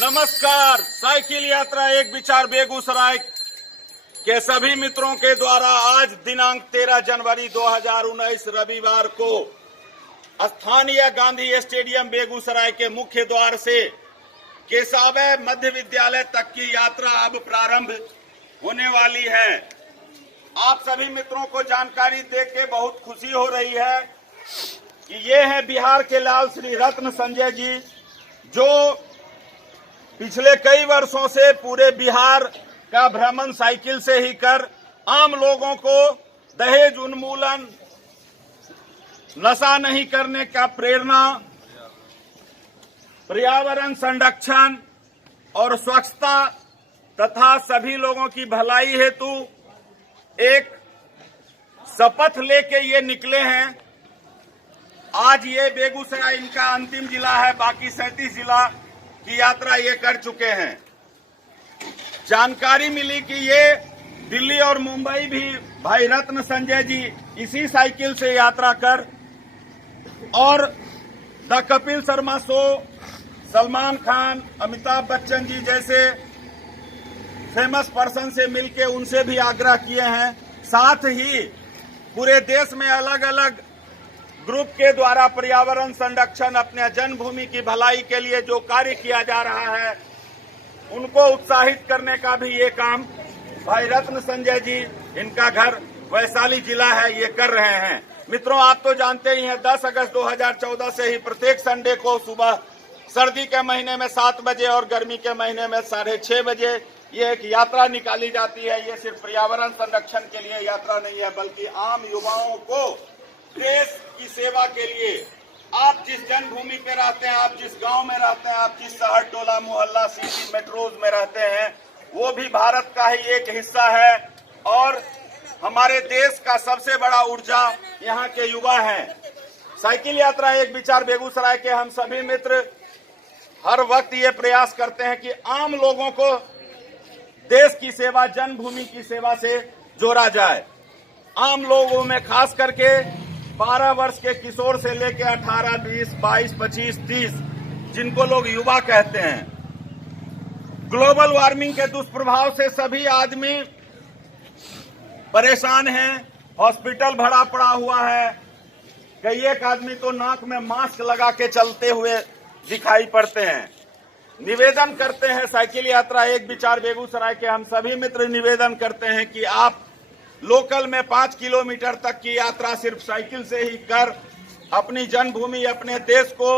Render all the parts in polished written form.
नमस्कार। साइकिल यात्रा एक विचार बेगूसराय के सभी मित्रों के द्वारा आज दिनांक 13 जनवरी 2019 रविवार को स्थानीय गांधी स्टेडियम बेगूसराय के मुख्य द्वार से केसावय मध्य विद्यालय तक की यात्रा अब प्रारंभ होने वाली है। आप सभी मित्रों को जानकारी देख के बहुत खुशी हो रही है कि ये है बिहार के लाल श्री रत्न संजय जी, जो पिछले कई वर्षों से पूरे बिहार का भ्रमण साइकिल से ही कर आम लोगों को दहेज उन्मूलन, नशा नहीं करने का प्रेरणा, पर्यावरण संरक्षण और स्वच्छता तथा सभी लोगों की भलाई हेतु एक शपथ लेके ये निकले हैं। आज ये बेगूसराय इनका अंतिम जिला है, बाकी 37 जिला की यात्रा ये कर चुके हैं। जानकारी मिली कि ये दिल्ली और मुंबई भी भाई रत्न संजय जी इसी साइकिल से यात्रा कर और द कपिल शर्मा शो, सलमान खान, अमिताभ बच्चन जी जैसे फेमस पर्सन से मिलके उनसे भी आग्रह किए हैं। साथ ही पूरे देश में अलग अलग ग्रुप के द्वारा पर्यावरण संरक्षण, अपने जन्मभूमि की भलाई के लिए जो कार्य किया जा रहा है उनको उत्साहित करने का भी ये काम भाई रत्न संजय जी, इनका घर वैशाली जिला है, ये कर रहे हैं। मित्रों, आप तो जानते ही हैं 10 अगस्त 2014 से ही प्रत्येक संडे को सुबह सर्दी के महीने में 7 बजे और गर्मी के महीने में 6:30 बजे ये एक यात्रा निकाली जाती है। ये सिर्फ पर्यावरण संरक्षण के लिए यात्रा नहीं है, बल्कि आम युवाओं को देश की सेवा के लिए, आप जिस जन्मभूमि पे रहते हैं, आप जिस गांव में रहते हैं, आप जिस शहर, टोला, मोहल्ला, सिटी, मेट्रोज में रहते हैं, वो भी भारत का ही एक हिस्सा है और हमारे देश का सबसे बड़ा ऊर्जा यहाँ के युवा हैं। साइकिल यात्रा एक विचार बेगूसराय के हम सभी मित्र हर वक्त ये प्रयास करते हैं कि आम लोगों को देश की सेवा, जन्मभूमि की सेवा से जोड़ा जाए। आम लोगों में खास करके 12 वर्ष के किशोर से लेकर 18, 20, 22, 25, 30 जिनको लोग युवा कहते हैं। ग्लोबल वार्मिंग के दुष्प्रभाव से सभी आदमी परेशान हैं, हॉस्पिटल भरा पड़ा हुआ है। कई एक आदमी तो नाक में मास्क लगा के चलते हुए दिखाई पड़ते हैं। निवेदन करते हैं, साइकिल यात्रा एक विचार बेगूसराय के हम सभी मित्र निवेदन करते हैं कि आप लोकल में 5 किलोमीटर तक की यात्रा सिर्फ साइकिल से ही कर अपनी जन्मभूमि, अपने देश को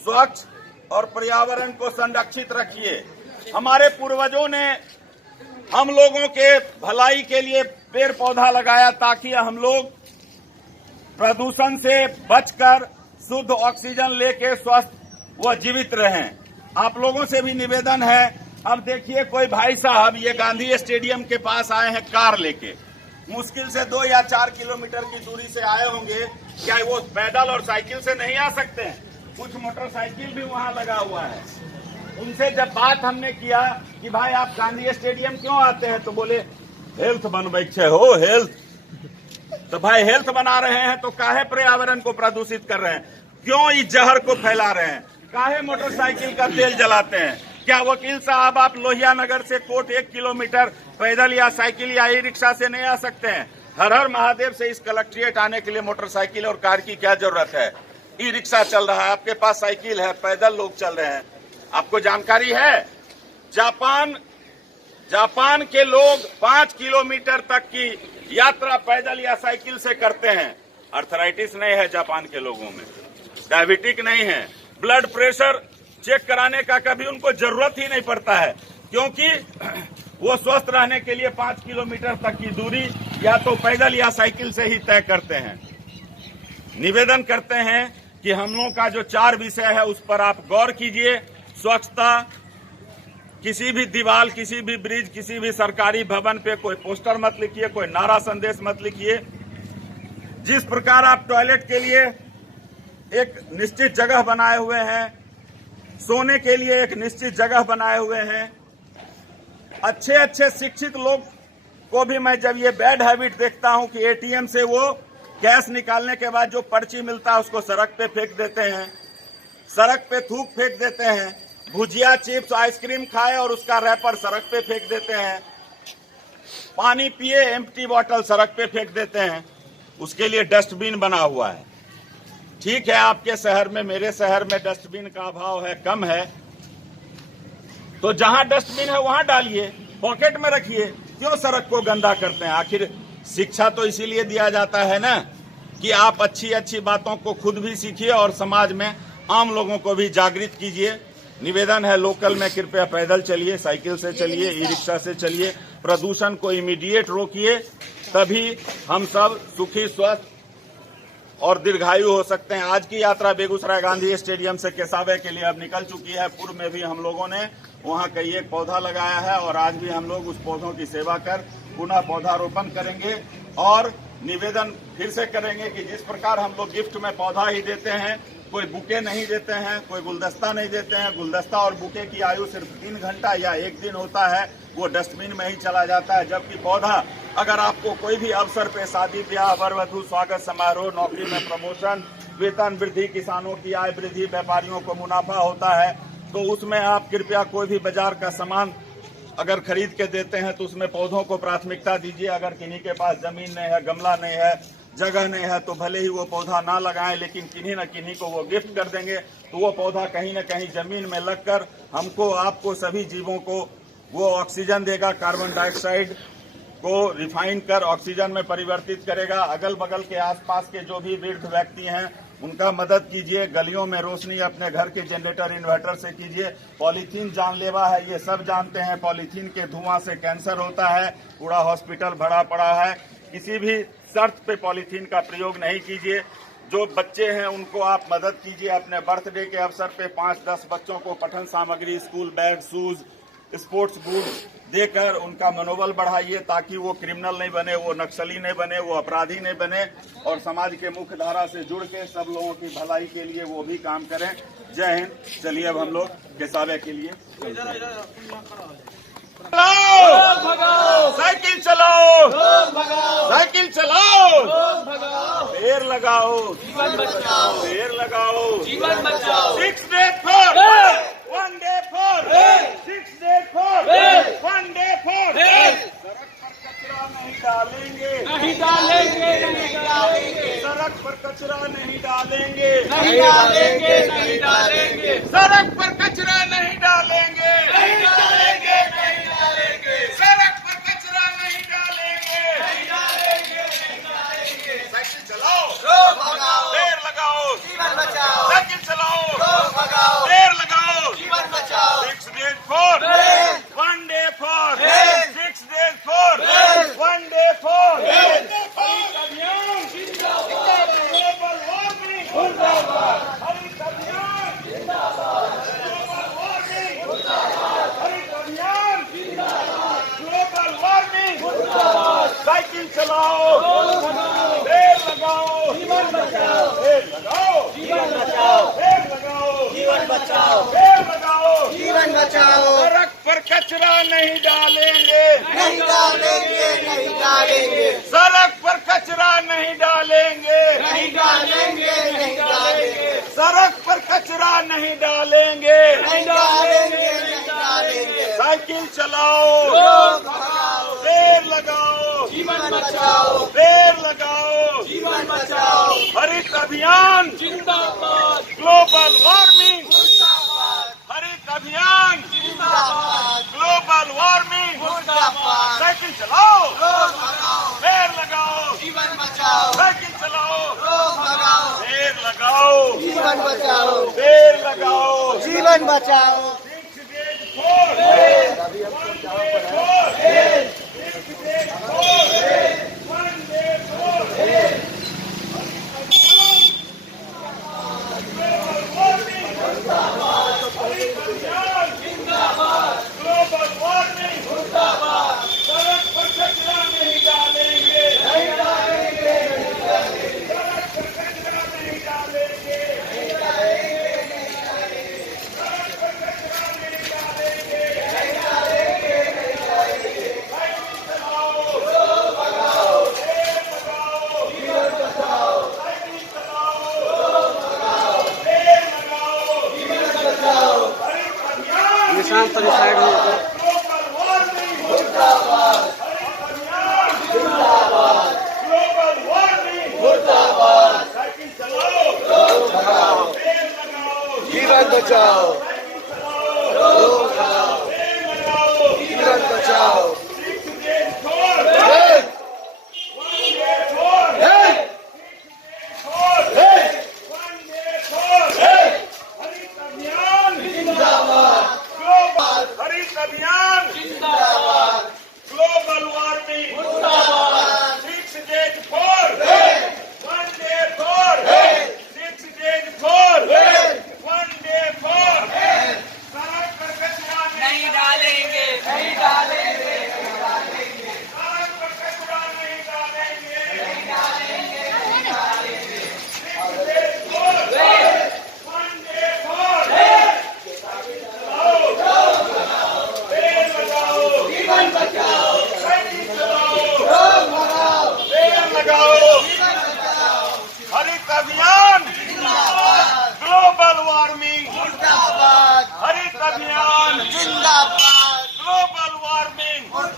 स्वच्छ और पर्यावरण को संरक्षित रखिए। हमारे पूर्वजों ने हम लोगों के भलाई के लिए पेड़ पौधा लगाया ताकि हम लोग प्रदूषण से बचकर शुद्ध ऑक्सीजन लेके स्वस्थ व जीवित रहें। आप लोगों से भी निवेदन है। अब देखिए, कोई भाई साहब ये गांधी स्टेडियम के पास आए हैं कार लेके, मुश्किल से 2 या 4 किलोमीटर की दूरी से आए होंगे। क्या वो पैदल और साइकिल से नहीं आ सकते हैं? कुछ मोटरसाइकिल भी वहां लगा हुआ है। उनसे जब बात हमने किया कि भाई आप गांधी स्टेडियम क्यों आते हैं, तो बोले हेल्थ बनबै हो हेल्थ। तो भाई हेल्थ बना रहे हैं तो काहे पर्यावरण को प्रदूषित कर रहे हैं? क्यों इस जहर को फैला रहे हैं? काहे मोटरसाइकिल का तेल जलाते हैं? क्या वकील साहब आप लोहिया नगर से कोट 1 किलोमीटर पैदल या साइकिल या ई रिक्शा से नहीं आ सकते हैं? हर हर महादेव से इस कलेक्ट्रेट आने के लिए मोटरसाइकिल और कार की क्या जरूरत है? ई रिक्शा चल रहा है, आपके पास साइकिल है, पैदल लोग चल रहे हैं। आपको जानकारी है जापान के लोग 5 किलोमीटर तक की यात्रा पैदल या साइकिल से करते हैं। अर्थराइटिस नहीं है जापान के लोगों में, डायबिटिक नहीं है, ब्लड प्रेशर चेक कराने का कभी उनको जरूरत ही नहीं पड़ता है, क्योंकि वो स्वस्थ रहने के लिए 5 किलोमीटर तक की दूरी या तो पैदल या साइकिल से ही तय करते हैं। निवेदन करते हैं कि हम लोगों का जो 4 विषय है उस पर आप गौर कीजिए। स्वच्छता, किसी भी दीवार, किसी भी ब्रिज, किसी भी सरकारी भवन पे कोई पोस्टर मत लिखिए, कोई नारा संदेश मत लिखिए। जिस प्रकार आप टॉयलेट के लिए एक निश्चित जगह बनाए हुए हैं, सोने के लिए एक निश्चित जगह बनाए हुए हैं, अच्छे शिक्षित लोग को भी मैं जब ये बैड हैबिट देखता हूं कि एटीएम से वो कैश निकालने के बाद जो पर्ची मिलता है उसको सड़क पे फेंक देते हैं, सड़क पे थूक फेंक देते हैं, भुजिया, चिप्स, आइसक्रीम खाए और उसका रैपर सड़क पे फेंक देते हैं। पानी पिए, एम्प्टी बॉटल सड़क पे फेंक देते हैं। उसके लिए डस्टबिन बना हुआ है। ठीक है, आपके शहर में, मेरे शहर में डस्टबिन का अभाव है, कम है, तो जहां डस्टबिन है वहां डालिए, पॉकेट में रखिए। क्यों सड़क को गंदा करते हैं? आखिर शिक्षा तो इसीलिए दिया जाता है ना कि आप अच्छी अच्छी बातों को खुद भी सीखिए और समाज में आम लोगों को भी जागृत कीजिए। निवेदन है, लोकल में कृपया पैदल चलिए, साइकिल से चलिए, ई रिक्शा से चलिए, प्रदूषण को इमीडिएट रोकिए, तभी हम सब सुखी, स्वस्थ और दीर्घायु हो सकते हैं। आज की यात्रा बेगूसराय गांधी स्टेडियम से केसावे के लिए अब निकल चुकी है। पूर्व में भी हम लोगों ने वहां कई एक पौधा लगाया है और आज भी हम लोग उस पौधों की सेवा कर पुनः पौधारोपण करेंगे। और निवेदन फिर से करेंगे कि जिस प्रकार हम लोग गिफ्ट में पौधा ही देते हैं, कोई बुके नहीं देते हैं, कोई गुलदस्ता नहीं देते हैं। गुलदस्ता और बुके की आयु सिर्फ 3 घंटा या 1 दिन होता है, वो डस्टबिन में ही चला जाता है। जबकि पौधा, अगर आपको कोई भी अवसर पे, शादी ब्याह, वरवधु स्वागत समारोह, नौकरी में प्रमोशन, वेतन वृद्धि, किसानों की आय वृद्धि, व्यापारियों को मुनाफा होता है, तो उसमें आप कृपया कोई भी बाजार का सामान अगर खरीद के देते हैं तो उसमें पौधों को प्राथमिकता दीजिए। अगर किन्हीं के पास जमीन नहीं है, गमला नहीं है, जगह नहीं है, तो भले ही वो पौधा ना लगाएं, लेकिन किन्हीं न किन्हीं को वो गिफ्ट कर देंगे, तो वो पौधा कहीं न कहीं जमीन में लगकर हमको, आपको, सभी जीवों को वो ऑक्सीजन देगा, कार्बन डाइऑक्साइड को रिफाइन कर ऑक्सीजन में परिवर्तित करेगा। अगल बगल के आसपास के जो भी वृद्ध व्यक्ति हैं उनका मदद कीजिए। गलियों में रोशनी अपने घर के जनरेटर, इन्वर्टर से कीजिए। पॉलीथीन जानलेवा है, ये सब जानते हैं। पॉलीथीन के धुआं से कैंसर होता है, पूरा हॉस्पिटल भरा पड़ा है। किसी भी शर्त पे पॉलीथीन का प्रयोग नहीं कीजिए। जो बच्चे हैं उनको आप मदद कीजिए। अपने बर्थडे के अवसर पे 5-10 बच्चों को पठन सामग्री, school bag, shoes, sports boot देकर उनका मनोबल बढ़ाइए, ताकि वो क्रिमिनल नहीं बने, वो नक्सली नहीं बने, वो अपराधी नहीं बने, और समाज के मुख्य धारा से जुड़ के सब लोगों की भलाई के लिए वो भी काम करें। जय हिंद। चलिए अब हम लोग केसावे के लिए साइकिल चलाओ, साइकिल चलाओ, पेड़ लगाओ, पेड़ लगाओ, 6 day for 1 day for 6 day for 1 day for। सड़क पर कचरा नहीं डालेंगे, नहीं डालेंगे, नहीं डालेंगे। सड़क पर कचरा नहीं डालेंगे, नहीं डालेंगे, नहीं डालेंगे। सड़क पर कचरा नहीं डालेंगे, नहीं डालेंगे, नहीं डालेंगे। सड़क पर कचरा नहीं डालेंगे, नहीं डालेंगे, नहीं डालेंगे। साइकिल चलाओ, पेड़ लगाओ, जीवन बचाओ। साइकिल चलाओ, पेड़ लगाओ, जीवन बचाओ। 6 days for 1 day for 6 days for 1 day for। हरित अभियान जिंदाबाद, ग्लोबल वार्मिंग जिंदाबाद। हरित अभियान जिंदाबाद, ग्लोबल वार्मिंग जिंदाबाद। हरित अभियान जिंदाबाद, ग्लोबल वार्मिंग जिंदाबाद। साइकिल चलाओ, पेड़ लगाओ, जीवन बचाओ। पेड़ लगाओ, जीवन बचाओ। पेड़ लगाओ, जीवन बचाओ। पेड़ लगाओ, जीवन बचाओ। सड़क पर कचरा नहीं डालेंगे, नहीं डालेंगे, नहीं डालेंगे। सड़क पर कचरा नहीं डालेंगे, नहीं डालेंगे, नहीं डालेंगे। सड़क पर कचरा नहीं डालेंगे, नहीं डालेंगे, नहीं डालेंगे। साइकिल चलाओ, पेड़ लगाओ, जीवन बचाओ। पेड़ लगाओ, जीवन बचाओ। हरित अभियान जिंदाबाद, ग्लोबल वार्मिंग जिंदाबाद। हरित अभियान जिंदाबाद, ग्लोबल वार्मिंग जिंदाबाद। साइकिल चलाओ, पेड़ लगाओ, जीवन बचाओ। साइकिल चलाओ, पेड़ लगाओ, जीवन बचाओ। पेड़ लगाओ, जीवन बचाओ। 6 days for 1 day for 6 days for 1 day for। Global warming जिंदाबाद। सड़क पर कचरा नहीं डालेंगे, नहीं डालेंगे, नहीं डालेंगे। सड़क पर कचरा नहीं डालेंगे, नहीं डालेंगे, नहीं डालेंगे। सड़क पर कचरा नहीं डालेंगे, नहीं डालेंगे, नहीं डालेंगे।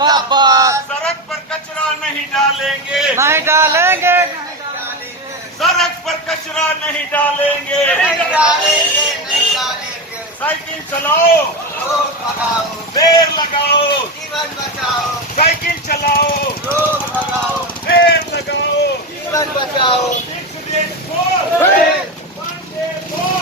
जिंदाबाद। सड़क पर कचरा नहीं डालेंगे, नहीं डालेंगे, सड़क पर कचरा नहीं डालेंगे, नहीं डालेंगे, नहीं डालेंगे। साइकिल चलाओ, रोड भगाओ, पेड़ लगाओ, जीवन बचाओ, साइकिल चलाओ, रोड भगाओ, पेड़ लगाओ, जीवन बचाओ। 6 days for one day for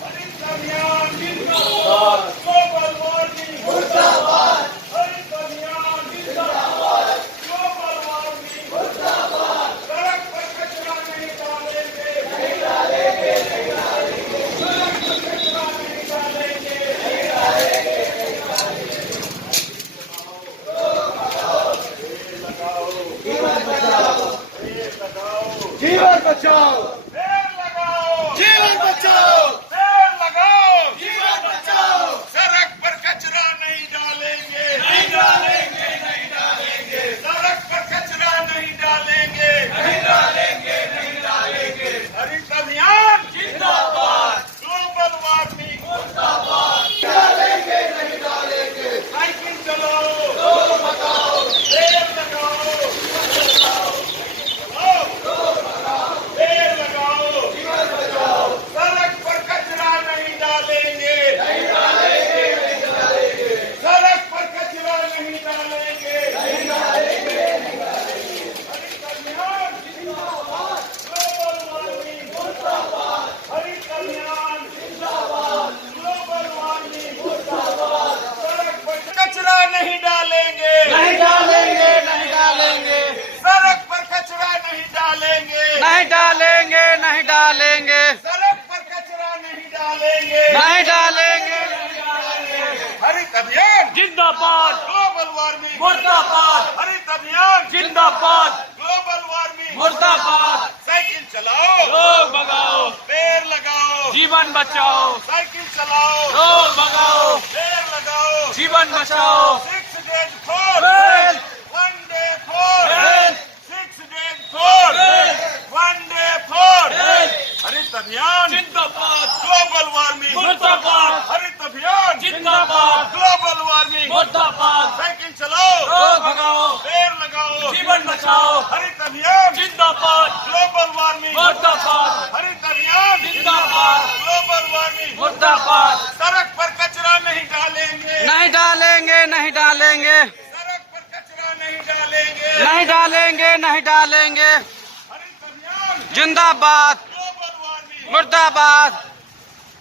हरित अभियान जिंदाबाद, ग्लोबल वार्मिंग मुर्दाबाद, हरित अभियान जिंदाबाद, ग्लोबल वार्मिंग मुर्दाबाद। सड़क पर कचरा नहीं डालेंगे, नहीं डालेंगे, नहीं डालेंगे, सड़क पर कचरा नहीं डालेंगे, नहीं डालेंगे, नहीं डालेंगे। जीवन बचाओ, पेड़ लगाओ, जीवन बचाओ, पेड़ लगाओ, जीवन बचाओ, पेड़ लगाओ, जीवन बचाओ। सड़क पर कचरा नहीं डालेंगे, नहीं डालेंगे, नहीं डालेंगे, सड़क पर कचरा नहीं डालेंगे, नहीं डालेंगे, नहीं डालेंगे। हरित अभियान जिंदाबाद, ग्लोबल वार्मिंग मुर्दाबाद, डालेंगे, नहीं डालेंगे। साइकिल चलाओ, रोड भगाओ, पेड़ लगाओ, पेड़ लगाओ, जीवन बचाओ, सड़क पर कचरा नहीं डालेंगे, नहीं डालेंगे, नहीं डालेंगे, सड़क पर कचरा नहीं डालेंगे, नहीं डालेंगे, नहीं डालेंगे। हरित अभियान जिंदाबाद, ग्लोबल वार्मिंग मुर्दाबाद, हरित अभियान जिंदाबाद, ग्लोबल वार्मिंग मुर्दाबाद। सड़क पर कचरा नहीं डालेंगे, नहीं डालेंगे, नहीं डालेंगे, सड़क पर कचरा नहीं डालेंगे, नहीं डालेंगे, नहीं डालेंगे, सड़क पर कचरा नहीं डालेंगे, नहीं डालेंगे, नहीं डालेंगे। हरित अभियान जिंदाबाद, ग्लोबल वार्मिंग मुर्दाबाद, हरित अभियान जिंदाबाद, ग्लोबल वार्मिंग मुर्दाबाद। साइकिल चलाओ, रोड भगाओ, पेड़ लगाओ, जीवन बचाओ, साइकिल चलाओ, रोड भगाओ, पेड़ लगाओ, जीवन बचाओ। 6 days for Well. one day for Well. 6 days for Well. one day for Well. हरित अभियान जिंदाबाद, ग्लोबल वार्मिंग मुर्दाबाद, हरित अभियान जिंदाबाद, ग्लोबल वार्मिंग मुर्दाबाद। साइकिल चलाओ, रोड भगाओ, पेड़ लगाओ, जीवन बचाओ, हरित अभियान जिंदाबाद, ग्लोबल वार्मिंग मुर्दाबाद, हरित अभियान जिंदाबाद, ग्लोबल वार्मिंग मुर्दाबाद। सड़क पर कचरा नहीं डालेंगे, नहीं डालेंगे, नहीं डालेंगे, सड़क पर कचरा नहीं डालेंगे, नहीं डालेंगे, नहीं डालेंगे। हरित अभियान जिंदाबाद, ग्लोबल वार्मिंग मुर्दाबाद,